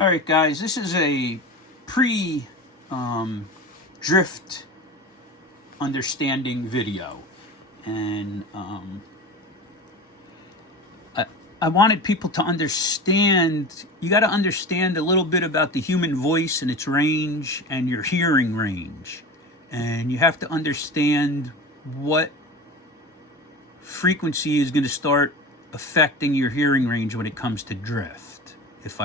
All right, guys, this is a pre drift understanding video, and I wanted people to understand. You got to understand a little bit about the human voice and its range and your hearing range, and you have to understand what frequency is going to start affecting your hearing range when it comes to drift, if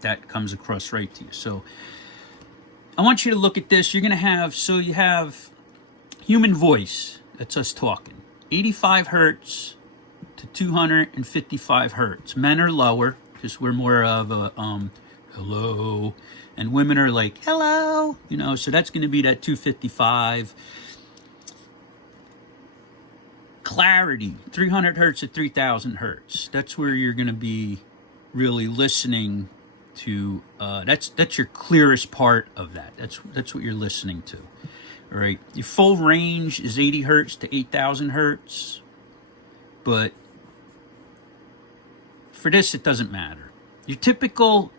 that comes across right to you. So I want you to look at this. You're going to have, so you have human voice, that's us talking, 85 hertz to 255 hertz. Men are lower because we're more of a hello, and women are like hello, so that's going to be that 255. Clarity, 300 hertz to 3000 hertz. That's where you're going to be really listening to. That's your clearest part of that. That's what you're listening to. All right. Your full range is 80 hertz to 8000 hertz, but for this it doesn't matter. Your typical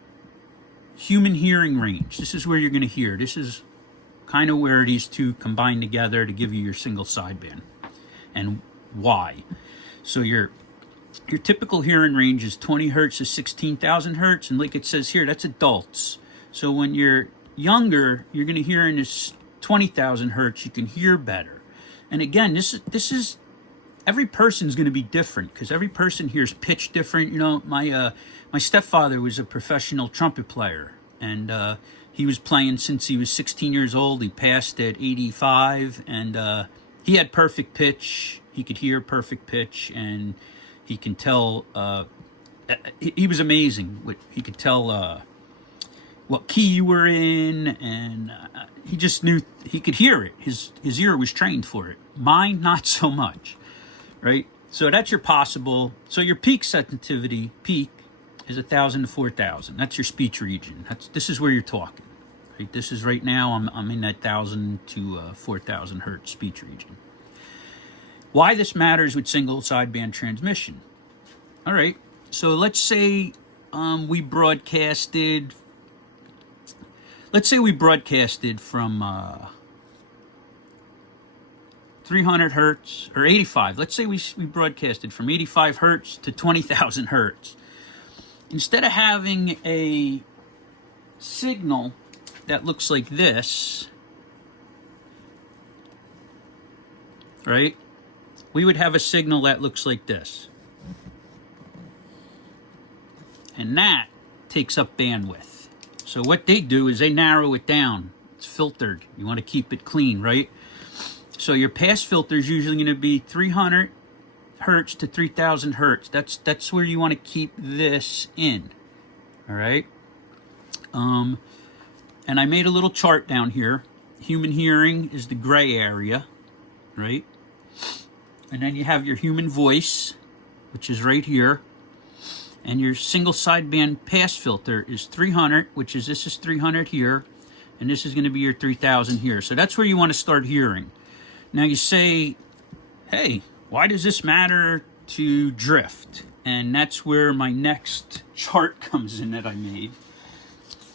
human hearing range. This is where you're going to hear. This is kind of where these two combine together to give you your single sideband. And why? So your typical hearing range is 20 hertz to 16,000 hertz, and like it says here, that's adults. So when you're younger, you're going to hear in this 20,000 hertz. You can hear better. And again, this is every person's going to be different because every person hears pitch different. My stepfather was a professional trumpet player, and he was playing since he was 16 years old. He passed at 85, and he had perfect pitch. He could hear perfect pitch, and he can tell. He was amazing. He could tell what key you were in, and he just knew. He could hear it. His ear was trained for it. Mine, not so much. Right. So that's your possible. So your peak sensitivity is 1,000 to 4,000. That's your speech region. This is where you're talking. Right. This is right now. I'm in that 1,000 to 4,000 hertz speech region. Why this matters with single sideband transmission. All right, so let's say we broadcasted from 300 hertz or 85. Let's say we broadcasted from 85 hertz to 20,000 hertz. Instead of having a signal that looks like this, right? We would have a signal that looks like this. And that takes up bandwidth. So what they do is they narrow it down. It's filtered. You want to keep it clean, right? So your pass filter is usually going to be 300 hertz to 3000 hertz. That's where you want to keep this in. All right? And I made a little chart down here. Human hearing is the gray area, right? And then you have your human voice, which is right here. And your single sideband pass filter is 300, this is 300 here. And this is going to be your 3000 here. So that's where you want to start hearing. Now you say, hey, why does this matter to drift? And that's where my next chart comes in that I made.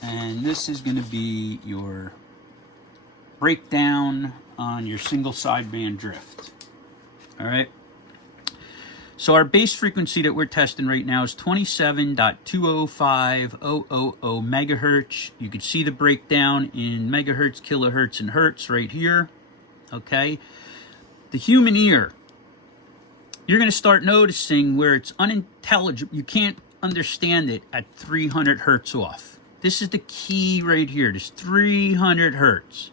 And this is going to be your breakdown on your single sideband drift. All right. So our base frequency that we're testing right now is 27.205000 megahertz. You can see the breakdown in megahertz, kilohertz, and hertz right here. Okay. The human ear, you're going to start noticing where it's unintelligible. You can't understand it at 300 hertz off. This is the key right here. This 300 hertz.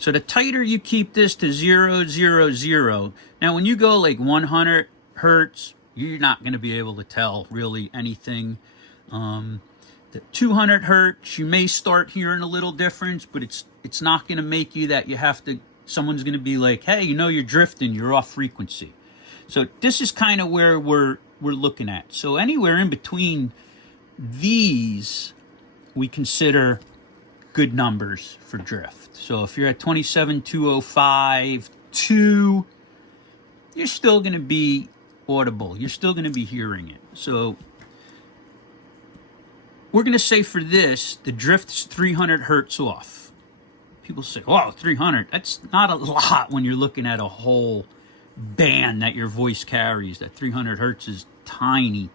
So the tighter you keep this to 0, 0, 0. Now, when you go like 100 hertz, you're not going to be able to tell really anything. The 200 hertz, you may start hearing a little difference, but it's not going to make you that you have to. Someone's going to be like, hey, you're drifting. You're off frequency. So this is kind of where we're looking at. So anywhere in between these, we consider good numbers for drift. So if you're at 27.2052, you're still going to be audible. You're still going to be hearing it. So we're going to say for this, the drift's 300 hertz off. People say, wow, 300. That's not a lot when you're looking at a whole band that your voice carries. That 300 hertz is tiny.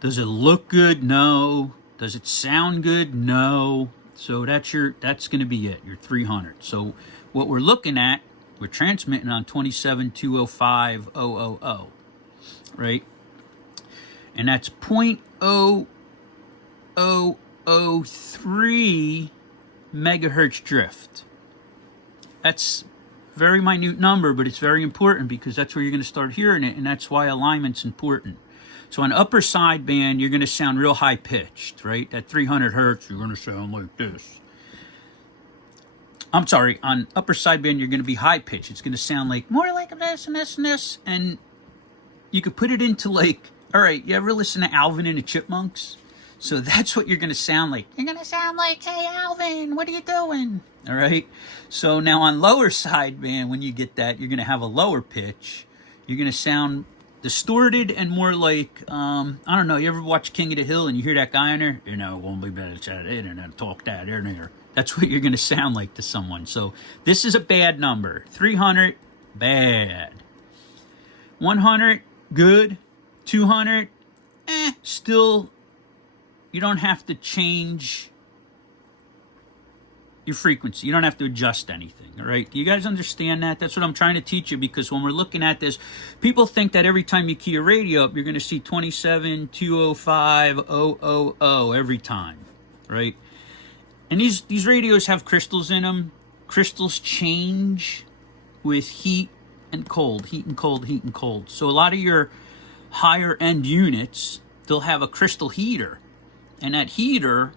Does it look good? No. Does it sound good? No. So that's going to be it, your 300. So what we're looking at, we're transmitting on 27.205.000, right? And that's 0.0003 megahertz drift. That's a very minute number, but it's very important because that's where you're going to start hearing it, and that's why alignment's important. So on upper sideband, you're going to sound real high pitched, right? At 300 hertz, you're going to sound like this. I'm sorry, on upper sideband, you're going to be high pitched. It's going to sound like more like this and this and this, and you could put it into like, all right, you ever listen to Alvin and the Chipmunks? So that's what you're going to sound like. You're going to sound like, hey, Alvin, what are you doing? All right. So now on lower sideband, when you get that, you're going to have a lower pitch. You're going to sound distorted and more like, I don't know, you ever watch King of the Hill and you hear that guy in there? You know, it won't be better to chat it and talk that in there. That's what you're going to sound like to someone. So this is a bad number. 300, bad. 100, good. 200, still, you don't have to change your frequency. You don't have to adjust anything, all right? Do you guys understand that? That's what I'm trying to teach you, because when we're looking at this, people think that every time you key a radio up, you're going to see 27.205.000 every time, right? And these radios have crystals in them. Crystals change with heat and cold, heat and cold, heat and cold. So a lot of your higher end units, they'll have a crystal heater, and that heater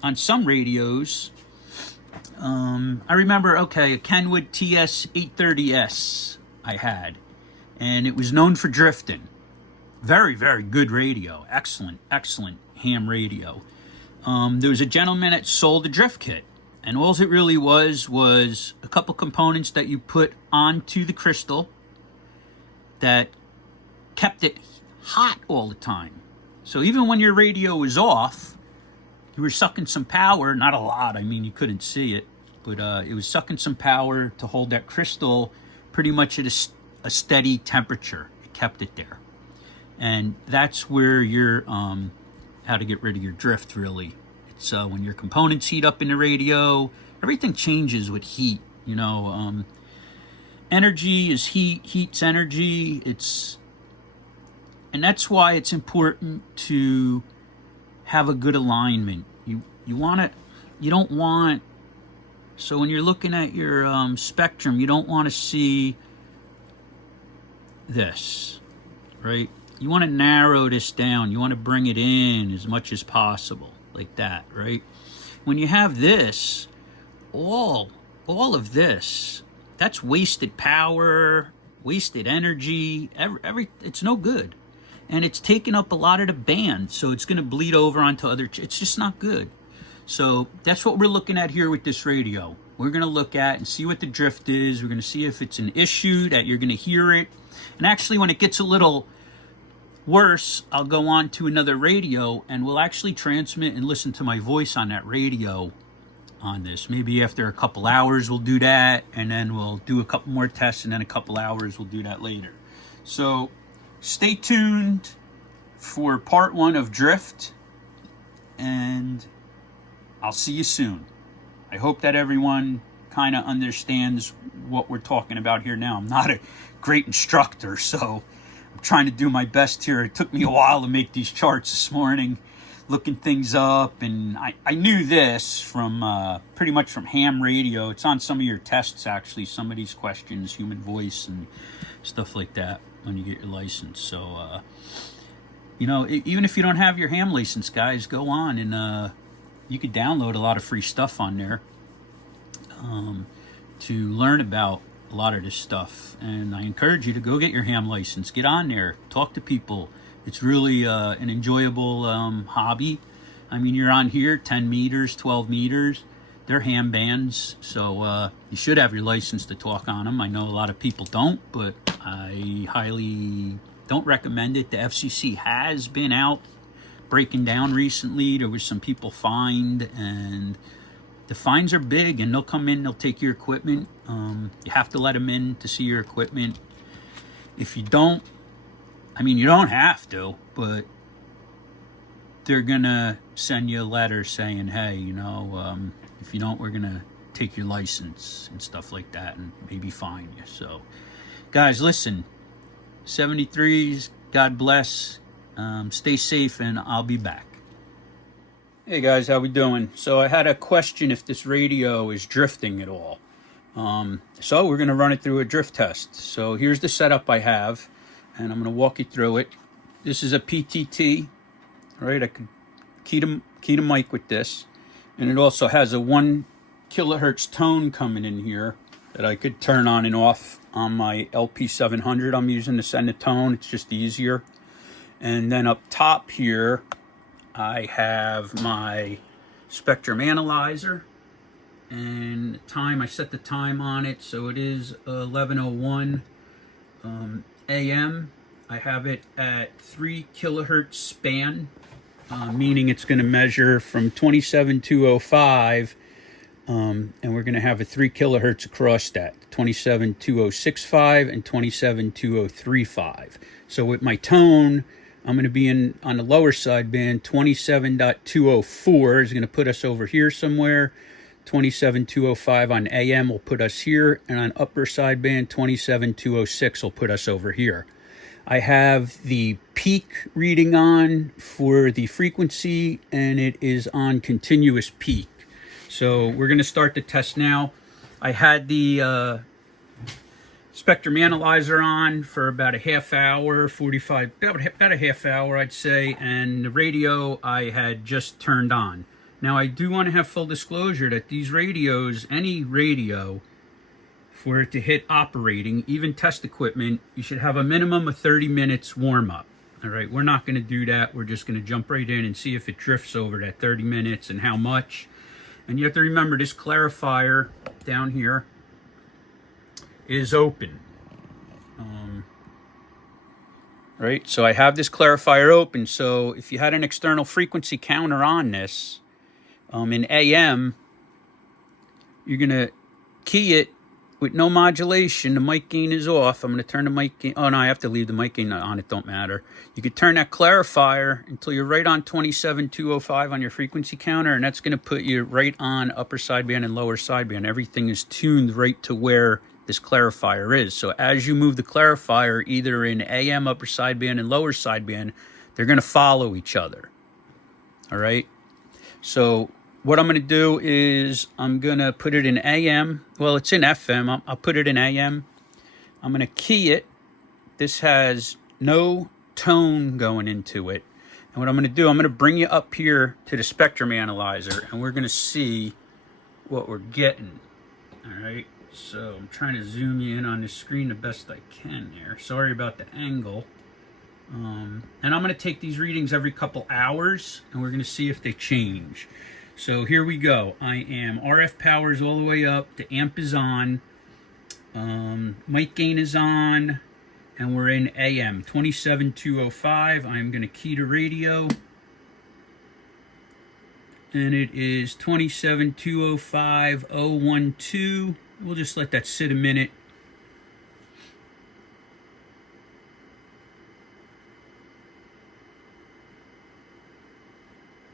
on some radios, I remember, a Kenwood TS 830S I had, and it was known for drifting. Very, very good radio. Excellent ham radio. There was a gentleman that sold a drift kit, and all it really was a couple components that you put onto the crystal that kept it hot all the time. So even when your radio was off, you were sucking some power, not a lot, I mean, you couldn't see it, but it was sucking some power to hold that crystal pretty much at a steady temperature. It kept it there. And that's where your, how to get rid of your drift, really. It's when your components heat up in the radio, everything changes with heat, you know. Energy is heat, heat's energy, and that's why it's important to have a good alignment. You don't want, so when you're looking at your spectrum, you don't want to see this, right? You want to narrow this down. You want to bring it in as much as possible, like that, right? When you have this, all of this, that's wasted power, wasted energy, it's no good. And it's taking up a lot of the band, so it's going to bleed over onto other, it's just not good. So that's what we're looking at here with this radio. We're going to look at and see what the drift is. We're going to see if it's an issue that you're going to hear it. And actually, when it gets a little worse, I'll go on to another radio, and we'll actually transmit and listen to my voice on that radio on this. Maybe after a couple hours we'll do that, and then we'll do a couple more tests, and then a couple hours we'll do that later. So stay tuned for part 1 of drift, and I'll see you soon. I hope that everyone kind of understands what we're talking about here now. I'm not a great instructor, so I'm trying to do my best here. It took me a while to make these charts this morning, looking things up, and I knew this from pretty much from ham radio. It's on some of your tests, actually, some of these questions, human voice and stuff like that when you get your license. So, you know, even if you don't have your ham license, guys, go on and you could download a lot of free stuff on there to learn about a lot of this stuff. And I encourage you to go get your ham license. Get on there. Talk to people. It's really an enjoyable hobby. I mean, you're on here 10 meters, 12 meters. They're ham bands, so you should have your license to talk on them. I know a lot of people don't, but I highly don't recommend it. The FCC has been out breaking down recently. There was some people fined, and the fines are big, and they'll come in, they'll take your equipment. You have to let them in to see your equipment. If you don't, I mean, you don't have to, but they're gonna send you a letter saying, hey, you know, if you don't, we're gonna take your license and stuff like that, and maybe fine you. So guys, listen, 73s, God bless, stay safe, and I'll be back. Hey guys, how we doing? So I had a question if this radio is drifting at all. So we're going to run it through a drift test. So here's the setup I have, and I'm going to walk you through it. This is a PTT, right? I could key the mic with this, and it also has a 1 kilohertz tone coming in here that I could turn on and off on my LP700 I'm using to send a tone. It's just easier. And then up top here, I have my spectrum analyzer, and the time, I set the time on it, so it is 11:01 a.m. I have it at 3 kilohertz span, meaning it's going to measure from 27205, and we're going to have a 3 kilohertz across that, 27265 and 27235. So with my tone, I'm going to be on the lower sideband. 27.204 is going to put us over here somewhere. 27.205 on AM will put us here, and on upper sideband 27.206 will put us over here. I have the peak reading on for the frequency, and it is on continuous peak. So we're going to start the test now. I had the spectrum analyzer on for about a half hour, 45, about a half hour, I'd say, and the radio I had just turned on. Now, I do want to have full disclosure that these radios, any radio, for it to hit operating, even test equipment, you should have a minimum of 30 minutes warm-up. All right, we're not going to do that. We're just going to jump right in and see if it drifts over that 30 minutes and how much. And you have to remember, this clarifier down here is open. Right, so I have this clarifier open. So if you had an external frequency counter on this, in AM, you're going to key it with no modulation. The mic gain is off. I'm going to turn the mic gain. Oh, no, I have to leave the mic gain on. It don't matter. You could turn that clarifier until you're right on 27.205 on your frequency counter, and that's going to put you right on upper sideband and lower sideband. Everything is tuned right to where this clarifier is. So as you move the clarifier, either in AM, upper sideband, and lower sideband, they're going to follow each other. All right? So what I'm going to do is I'm going to put it in AM. Well, it's in FM. I'll put it in AM. I'm going to key it. This has no tone going into it. And what I'm going to do, I'm going to bring you up here to the spectrum analyzer, and we're going to see what we're getting. All right. So I'm trying to zoom you in on the screen the best I can there. Sorry about the angle. And I'm going to take these readings every couple hours, and we're going to see if they change. So here we go. I am RF powers all the way up. The amp is on. Mic gain is on. And we're in AM, 27.205. I'm going to key to radio. And it is 27.205.012. We'll just let that sit a minute.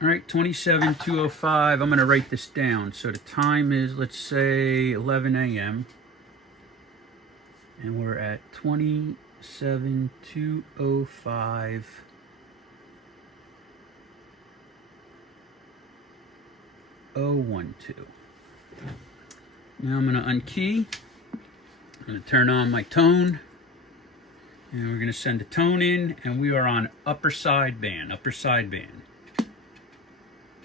All right, 27.205. I'm going to write this down. So the time is, let's say, 11 a.m. And we're at 27.205.012. Now I'm going to unkey. I'm going to turn on my tone. And we're going to send a tone in. And we are on upper sideband.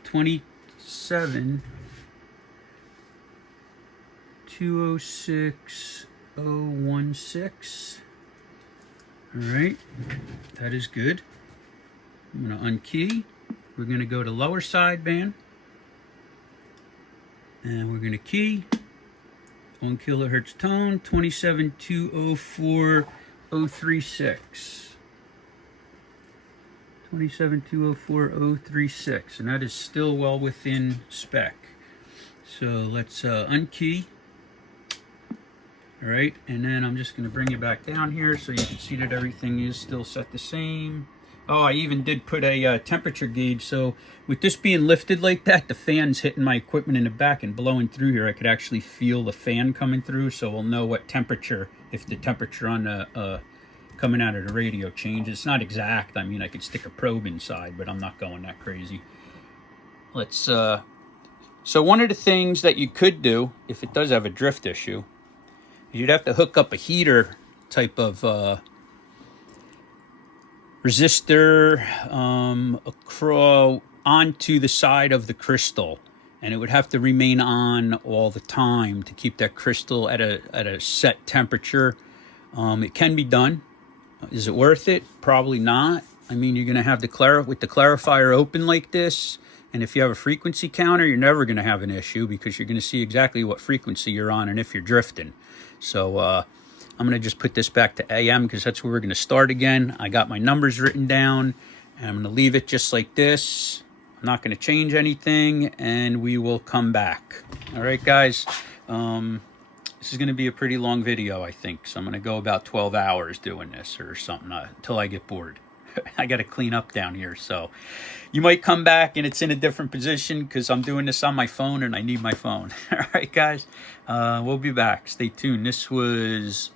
27.206.016. All right, that is good. I'm going to unkey. We're going to go to lower sideband. And we're going to key. 1 kilohertz tone, 27.204.036. 27204.036, and that is still well within spec. So let's unkey. All right, and then I'm just going to bring you back down here so you can see that everything is still set the same. Oh, I even did put a temperature gauge, so with this being lifted like that, the fan's hitting my equipment in the back and blowing through here. I could actually feel the fan coming through, so we'll know what temperature, if the temperature on the coming out of the radio changes. It's not exact. I mean, I could stick a probe inside, but I'm not going that crazy. Let's, so one of the things that you could do, if it does have a drift issue, you'd have to hook up a heater type of resistor onto the side of the crystal, and it would have to remain on all the time to keep that crystal at a set temperature. It can be done. Is it worth it? Probably not. I mean, you're going to have with the clarifier open like this, and if you have a frequency counter, you're never going to have an issue because you're going to see exactly what frequency you're on and if you're drifting. So I'm going to just put this back to AM because that's where we're going to start again. I got my numbers written down, and I'm going to leave it just like this. I'm not going to change anything, and we will come back. All right, guys. This is going to be a pretty long video, I think. So I'm going to go about 12 hours doing this or something until I get bored. I got to clean up down here. So you might come back and it's in a different position because I'm doing this on my phone and I need my phone. All right, guys. We'll be back. Stay tuned. This was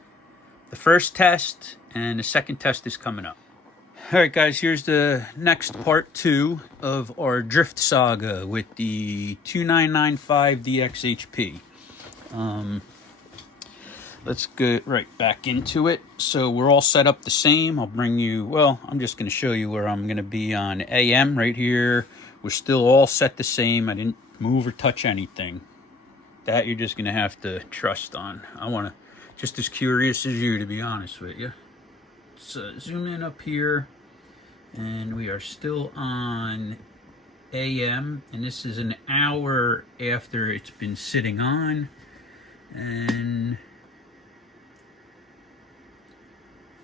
the first test, and the second test is coming up. All right, guys. Here's the next part 2 of our drift saga with the 2995 DXHP. Let's get right back into it. So we're all set up the same. I'll bring you, well, I'm just going to show you where I'm going to be on AM right here. We're still all set the same. I didn't move or touch anything. That you're just going to have to trust on. I want to, just as curious as you, to be honest with you. Let's zoom in up here. And we are still on AM. And this is an hour after it's been sitting on. And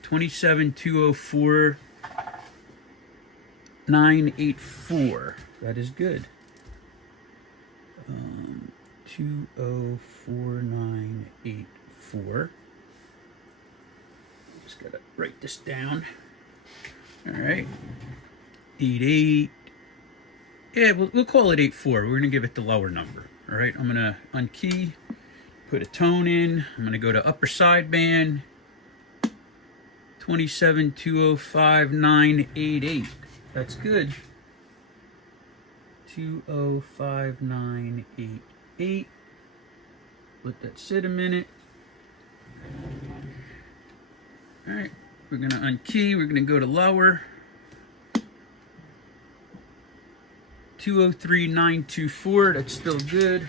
27204.984. That is good. 204.984. Just gotta write this down. All right. 88. Yeah, we'll call it 84. We're gonna give it the lower number. All right. I'm gonna unkey, put a tone in. I'm gonna go to upper sideband. 27205.988. That's good. 205.988. Let that sit a minute. All right, we're gonna unkey. We're gonna go to lower. 203.924. That's still good.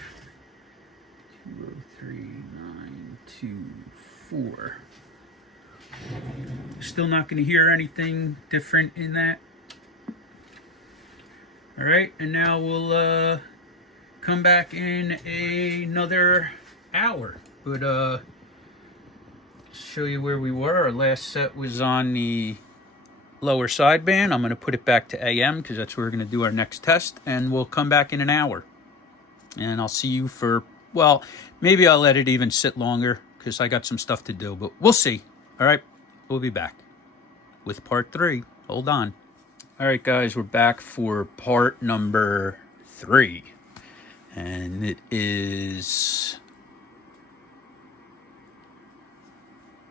203.924. Still not going to hear anything different in that. All right, and now we'll come back in another hour. But show you where we were. Our last set was on the lower sideband. I'm going to put it back to AM because that's where we're going to do our next test, and we'll come back in an hour. And I'll see you for, well, maybe I'll let it even sit longer because I got some stuff to do, but we'll see. All right. We'll be back with part 3. Hold on. All right, guys, we're back for part number 3. And it is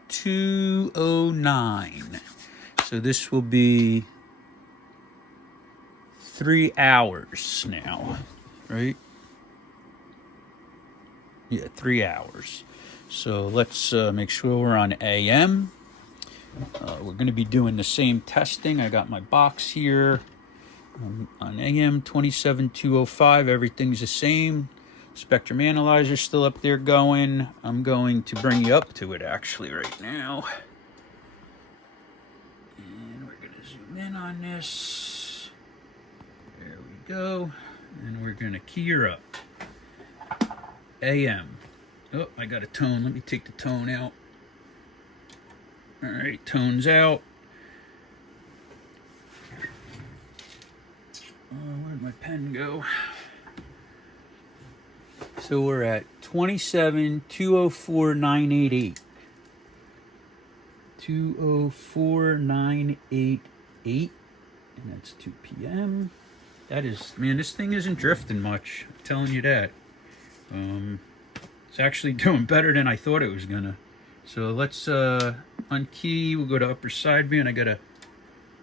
2:09. So this will be 3 hours now, right? Yeah, 3 hours. So let's make sure we're on AM. We're going to be doing the same testing. I got my box here. On AM 27205, everything's the same. Spectrum analyzer's still up there going. I'm going to bring you up to it actually right now. And we're going to zoom in on this. There we go. And we're going to key her up. AM. Oh, I got a tone. Let me take the tone out. All right, tone's out. Where'd my pen go? So we're at 27,204,988. 204,988, and that's 2 p.m. That is, man, this thing isn't drifting much. I'm telling you that. It's actually doing better than I thought it was gonna. So let's unkey. We'll go to upper sideband. I gotta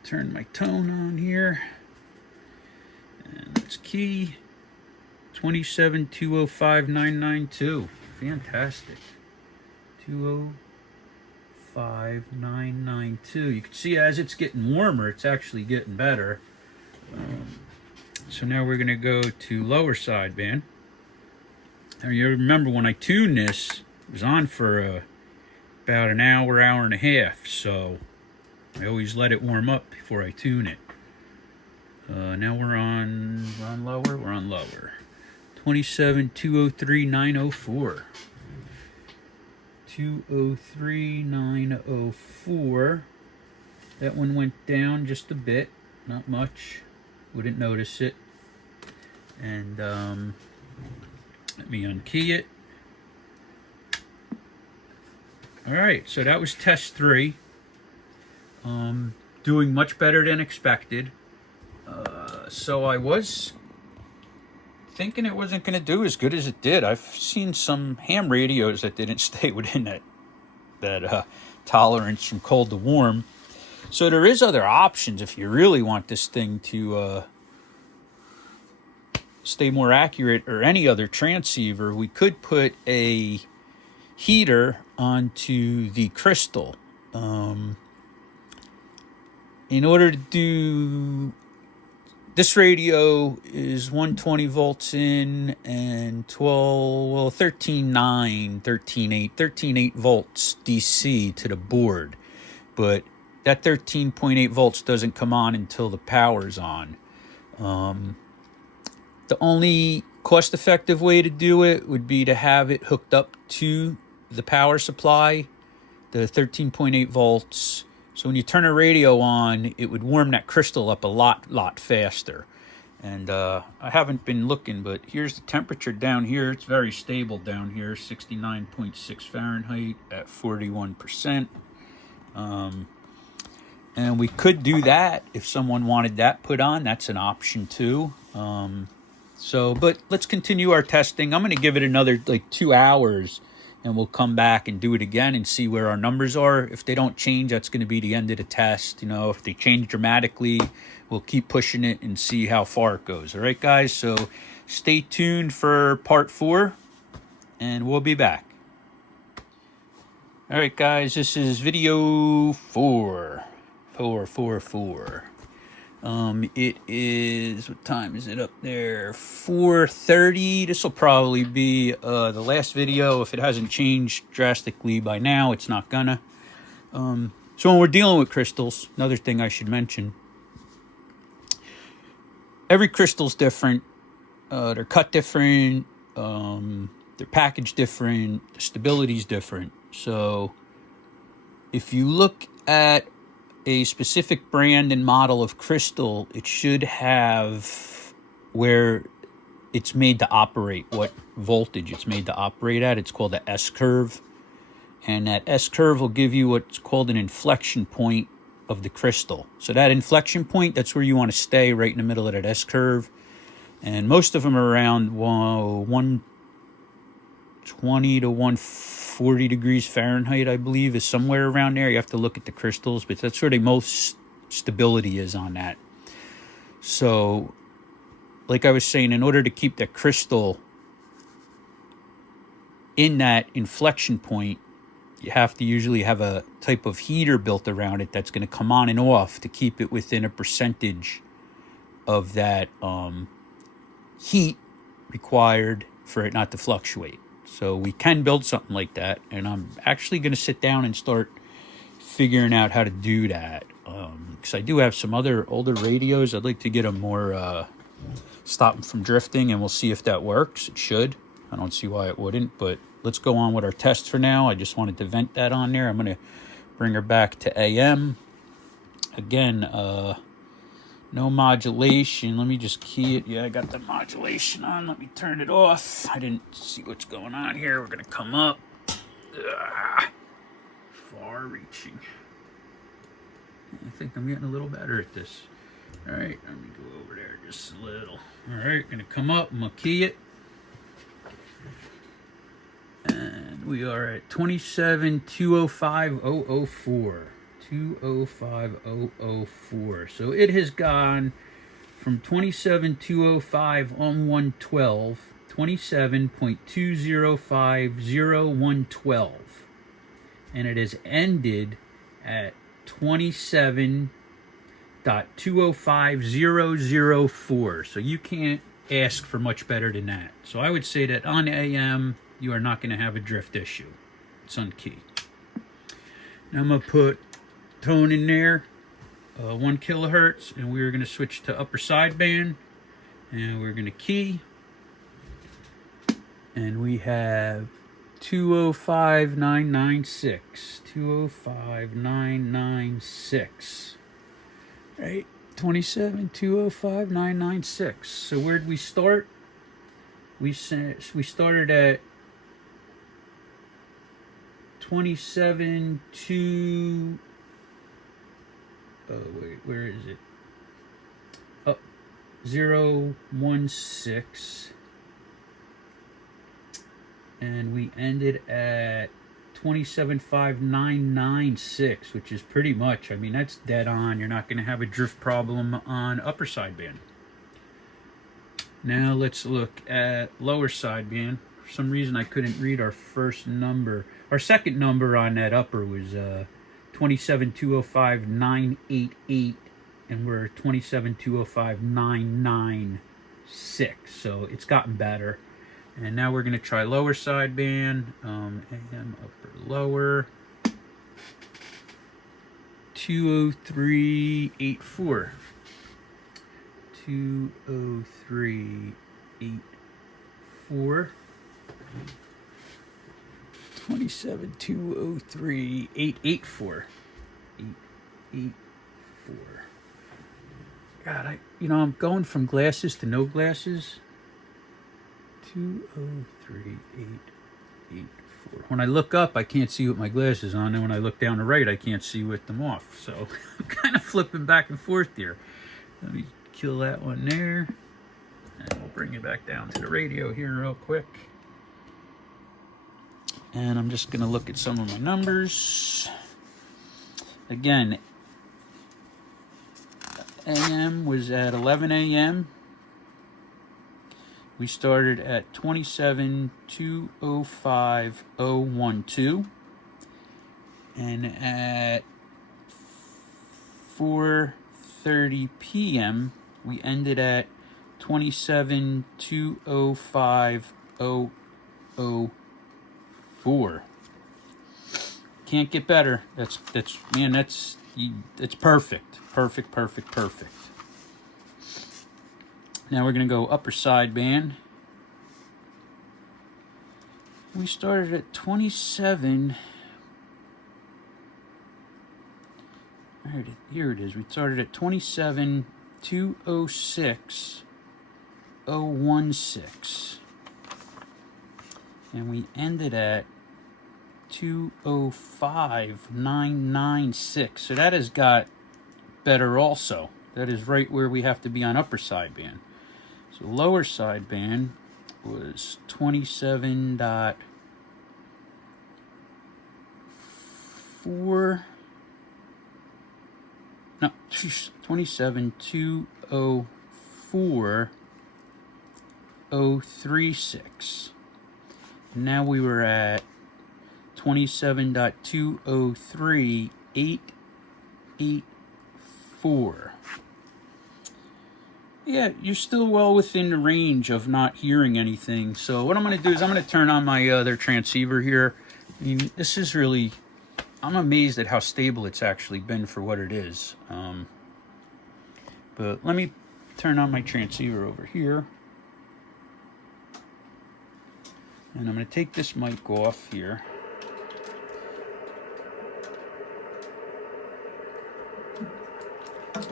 turn my tone on here, and let's key 27,205,992. Fantastic. 205,992. You can see as it's getting warmer, it's actually getting better. So now we're going to go to lower sideband. Now you remember when I tuned this, it was on for about an hour, hour and a half. So I always let it warm up before I tune it. Now we're on lower. We're on lower. 27,203,904. 203,904. That one went down just a bit, not much. Wouldn't notice it. And let me unkey it. All right, so that was test 3. Doing much better than expected. So I was thinking it wasn't going to do as good as it did. I've seen some ham radios that didn't stay within that tolerance from cold to warm. So there is other options if you really want this thing to stay more accurate, or any other transceiver. We could put a heater onto the crystal. In order to do this, radio is 120 volts in and 13.8 volts DC to the board. But that 13.8 volts doesn't come on until the power's on. The only cost-effective way to do it would be to have it hooked up to the power supply, the 13.8 volts. So when you turn a radio on, it would warm that crystal up a lot faster. And I haven't been looking, but here's the temperature down here. It's very stable down here, 69.6 Fahrenheit at 41%. And we could do that if someone wanted that put on. That's an option too. But let's continue our testing. I'm going to give it another 2 hours, and we'll come back and do it again and see where our numbers are. If they don't change, that's going to be the end of the test. If they change dramatically, we'll keep pushing it and see how far it goes. All right, guys? So stay tuned for part 4, and we'll be back. All right, guys, this is video 4. 4. It is, what time is it up there? 4:30. This will probably be the last video. If it hasn't changed drastically by now, it's not gonna. So when we're dealing with crystals, another thing I should mention, every crystal's different. They're cut different. They're packaged different. The stability's different. So if you look at a specific brand and model of crystal, it should have where it's made to operate, what voltage it's made to operate at. It's called the S-curve. And that S-curve will give you what's called an inflection point of the crystal. So that inflection point, that's where you want to stay, right in the middle of that S-curve. And most of them are around 120 to 140 degrees Fahrenheit, I believe, is somewhere around there. You have to look at the crystals, but that's where the most stability is on that. So, like I was saying, in order to keep that crystal in that inflection point, you have to usually have a type of heater built around it that's going to come on and off to keep it within a percentage of that heat required for it not to fluctuate. So we can build something like that, and I'm actually going to sit down and start figuring out how to do that. Because I do have some other older radios. I'd like to get them more, stop them from drifting, and we'll see if that works. It should. I don't see why it wouldn't, but let's go on with our test for now. I just wanted to vent that on there. I'm going to bring her back to AM. Again, No modulation. Let me just key it. Yeah, I got the modulation on. Let me turn it off. I didn't see what's going on here. We're going to come up. Far reaching. I think I'm getting a little better at this. All right, let me go over there just a little. All right, going to come up. I'm going to key it. And we are at 27,205,004. 205,004. So it has gone from 27,205 on 112, 27.2050112, and it has ended at 27.205,004. So you can't ask for much better than that. So I would say that on AM, you are not going to have a drift issue. It's on key. Now I'm going to put tone in there, 1 kilohertz, and we're going to switch to upper sideband, and we're going to key, and we have 205,996, 205,996, right? 27,205,996. So where did we start? We started at 27,2. Oh wait, where is it? Up 016, and we ended at 27,596, which is pretty much. I mean, that's dead on. You're not going to have a drift problem on upper sideband. Now let's look at lower sideband. For some reason, I couldn't read our first number. Our second number on that upper was 27,205,988, and we're 27,205,996. So it's gotten better. And now we're going to try lower sideband, AM upper lower, 20384. 20384. 27,203,884. 884. God, I'm going from glasses to no glasses. 203,884. When I look up, I can't see with my glasses on, and when I look down the right, I can't see with them off. So I'm kind of flipping back and forth here. Let me kill that one there, and we'll bring it back down to the radio here real quick. And I'm just going to look at some of my numbers. Again, AM was at 11 a.m. We started at 27,205,012. And at 4:30 p.m., we ended at 27,205,004. Can't get better. That's perfect. Perfect. Now we're going to go upper sideband. We started at 27. Here it is. We started at 27,206,016. And we ended at 205,996. So that has got better also. That is right where we have to be on upper sideband. So lower sideband was 27,204,036. Now we were at 27,203,884. Yeah, you're still well within the range of not hearing anything. So what I'm going to do is I'm going to turn on my other transceiver here. I mean, this is really, I'm amazed at how stable it's actually been for what it is. But let me turn on my transceiver over here. And I'm going to take this mic off here.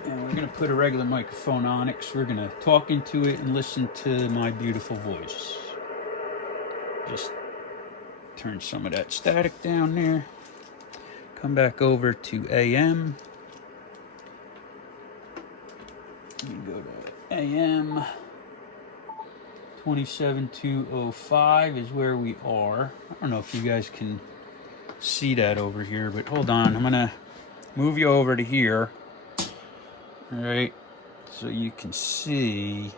And we're going to put a regular microphone on it because we're going to talk into it and listen to my beautiful voice. Just turn some of that static down there. Come back over to AM. You go to AM. 27205 is where we are. I don't know if you guys can see that over here, but hold on. I'm going to move you over to here. All right, so you can see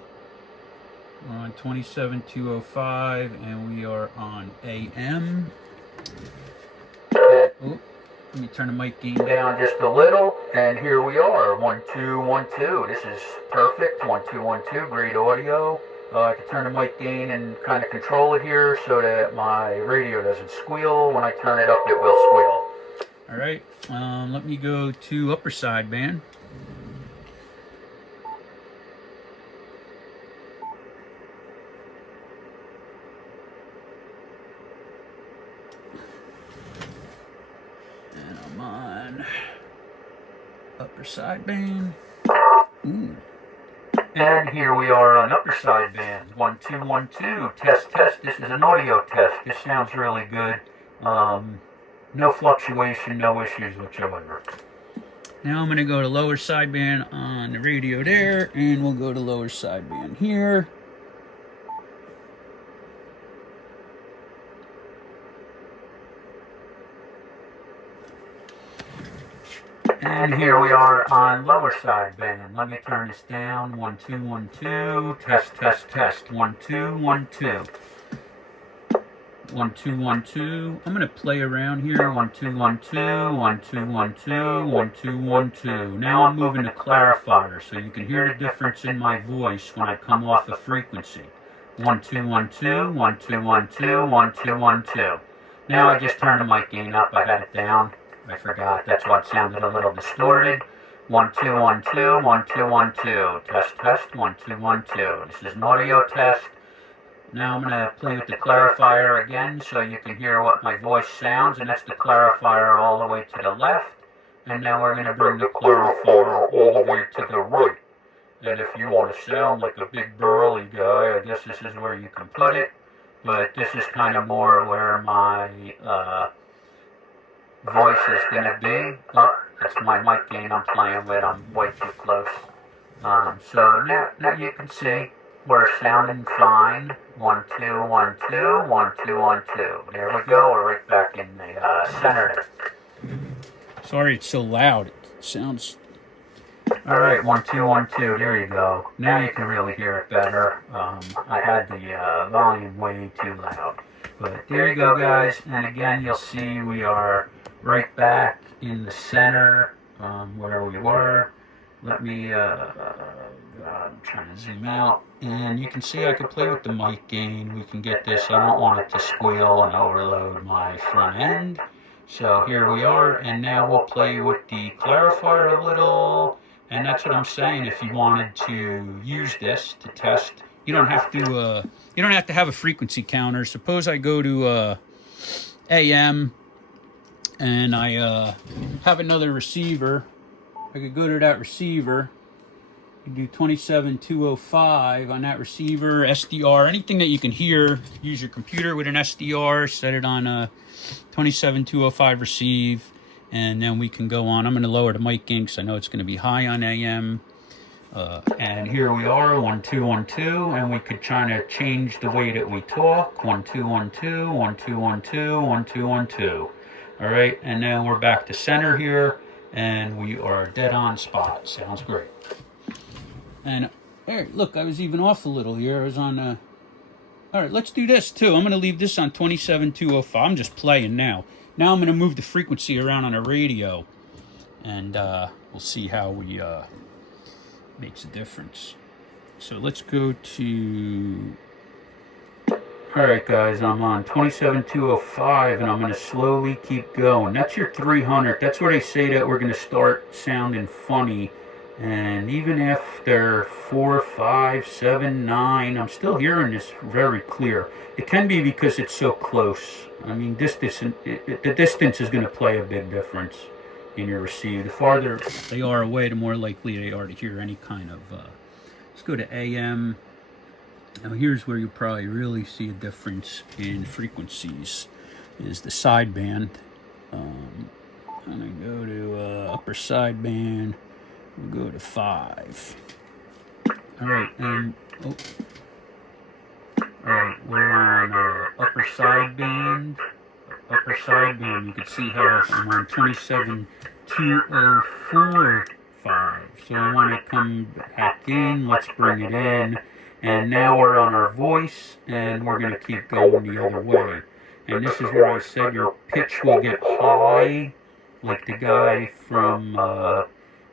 we're on 27205 and we are on AM. Oh, let me turn the mic gain down just a little, and here we are, 1212. This is perfect, 1212, great audio. I can turn the mic gain and kind of control it here so that my radio doesn't squeal. When I turn it up, it will squeal. All right, let me go to upper sideband. And I'm on upper sideband. Ooh. And here we are on upper sideband, 1212, test, test. This is an audio test. This sounds really good. No fluctuation, no issues whatsoever. Now I'm going to go to lower sideband on the radio there, and we'll go to lower sideband here. And here we are on lower sideband. Let me turn this down. 1212. Test, test, test. 1212. 1212. I'm going to play around here. 1212. 1212. 1212. Now I'm moving to clarifier so you can hear the difference in my voice when I come off a frequency. 1212. 1212. 1212. Now I just turned the mic gain up. I had it down. I forgot. That's why it sounded a little distorted. 1212, 1212. Test, test, 1212. This is an audio test. Now I'm going to play with the clarifier again so you can hear what my voice sounds, and that's the clarifier all the way to the left. And now we're going to bring the clarifier all the way to the right. And if you want to sound like a big burly guy, I guess this is where you can put it. But this is kind of more where my voice is going to be. Oh, that's my mic gain I'm playing with. I'm way too close. So now you can see we're sounding fine. 1212, 1212. There we go. We're right back in the center there. Sorry it's so loud. It sounds... All right, 1212. There you go. Now you can really hear it better. I had the volume way too loud. But there you go, guys. And again, you'll see we are right back in the center where we were. Let me, I'm trying to zoom out. And you can see I could play with the mic gain. We can get this. I don't want it to squeal and overload my front end. So here we are. And now we'll play with the clarifier a little. And that's what I'm saying. If you wanted to use this to test, you don't have to have a frequency counter. Suppose I go to AM and I have another receiver. I could go to that receiver and do 27205 on that receiver, SDR, anything that you can hear. Use your computer with an SDR, set it on a 27205 receive, and then we can go on. I'm going to lower the mic gain because I know it's going to be high on AM. And here we are, 1212, and we could try to change the way that we talk. 1212, 1212, 1212. All right, and then we're back to center here, and we are dead on spot. Sounds great. And there, look, I was even off a little here. I was on. All right, let's do this too. I'm going to leave this on 27205. I'm just playing now. Now I'm going to move the frequency around on the radio, and we'll see how we makes a difference. So let's go to. All right, guys, I'm on 27205, and I'm going to slowly keep going. That's your 300. That's where they say that we're going to start sounding funny. And even after 4, 5, 7, 9, I'm still hearing this very clear. It can be because it's so close. I mean, the distance is going to play a big difference. in your receiver. The farther they are away, the more likely they are to hear any kind of... let's go to AM. Now here's where you probably really see a difference in frequencies, is the sideband. I'm gonna go to upper sideband. We'll go to 5. All right, and all right, we're on upper sideband. Upper sideband, you can see how I'm on 27.204.5. So I want to come back in. Let's bring it in. And now we're on our voice, and we're going to keep going the other way. And this is where I said your pitch will get high, like the guy from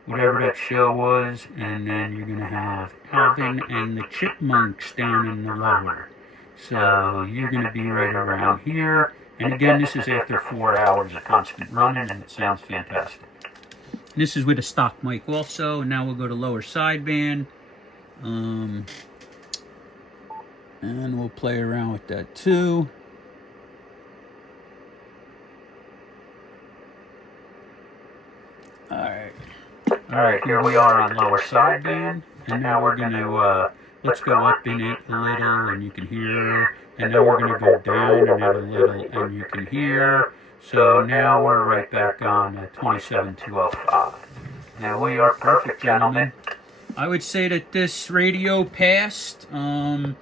whatever that show was. And then you're going to have Alvin and the Chipmunks down in the lower. So you're going to be right around here. And again, this is after 4 hours of constant running, and it sounds fantastic. And this is with a stock mic also. Now we'll go to lower sideband. And we'll play around with that too. Alright, here we are on lower sideband. And now we're going to, let's go up in it a little, and you can hear. And then we're going to go down in it a little, and you can hear. So now we're right back on at 27.205. Now we are perfect, gentlemen. I would say that this radio passed. I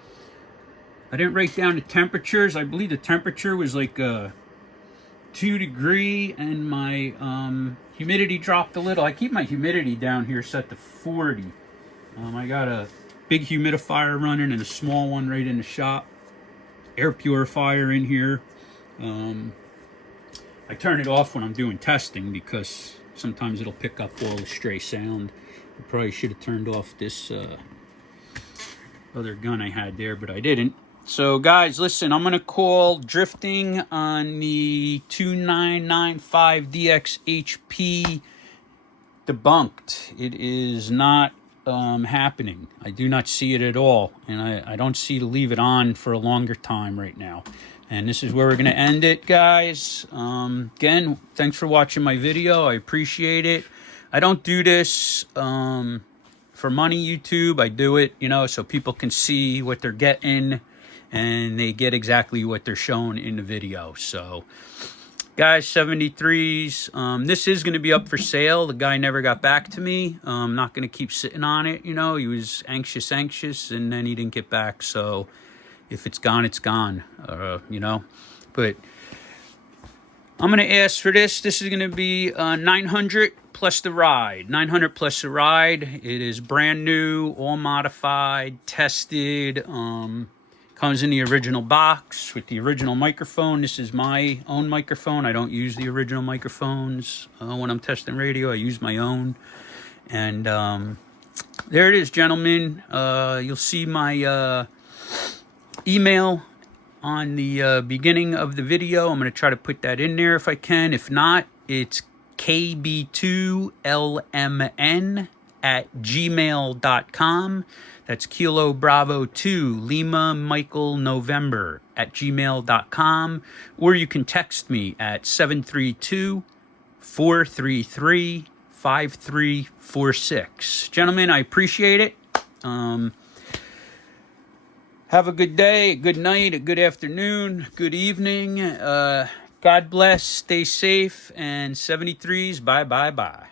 didn't write down the temperatures. I believe the temperature was like 2 degrees, and my humidity dropped a little. I keep my humidity down here set to 40. I got a big humidifier running and a small one right in the shop. Air purifier in here. I turn it off when I'm doing testing because sometimes it'll pick up all the stray sound. I probably should have turned off this other gun I had there, but I didn't. So guys, listen, I'm going to call drifting on the 2995 DX-HP debunked. It is not happening. I do not see it at all, and I don't see to leave it on for a longer time right now. And this is where we're going to end it, guys. Again, thanks for watching my video. I appreciate it. I don't do this for money, YouTube. I do it, so people can see what they're getting, and they get exactly what they're shown in the video. So guys, 73s, this is going to be up for sale. The guy never got back to me. I'm not going to keep sitting on it. He was anxious, and then he didn't get back. So if it's gone, it's gone, But I'm going to ask for this. This is going to be 900 plus the ride. 900 plus the ride. It is brand new, all modified, tested. Comes in the original box with the original microphone. This is my own microphone. I don't use the original microphones when I'm testing radio. I use my own. And there it is, gentlemen. You'll see my email on the beginning of the video. I'm going to try to put that in there if I can. If not, it's kb2lmn@gmail.com. That's Kilo Bravo 2 Lima Michael November @gmail.com. Or you can text me at 732-433-5346. Gentlemen, I appreciate it. Have a good day, a good night, a good afternoon, good evening. God bless, stay safe, and 73s, bye, bye, bye.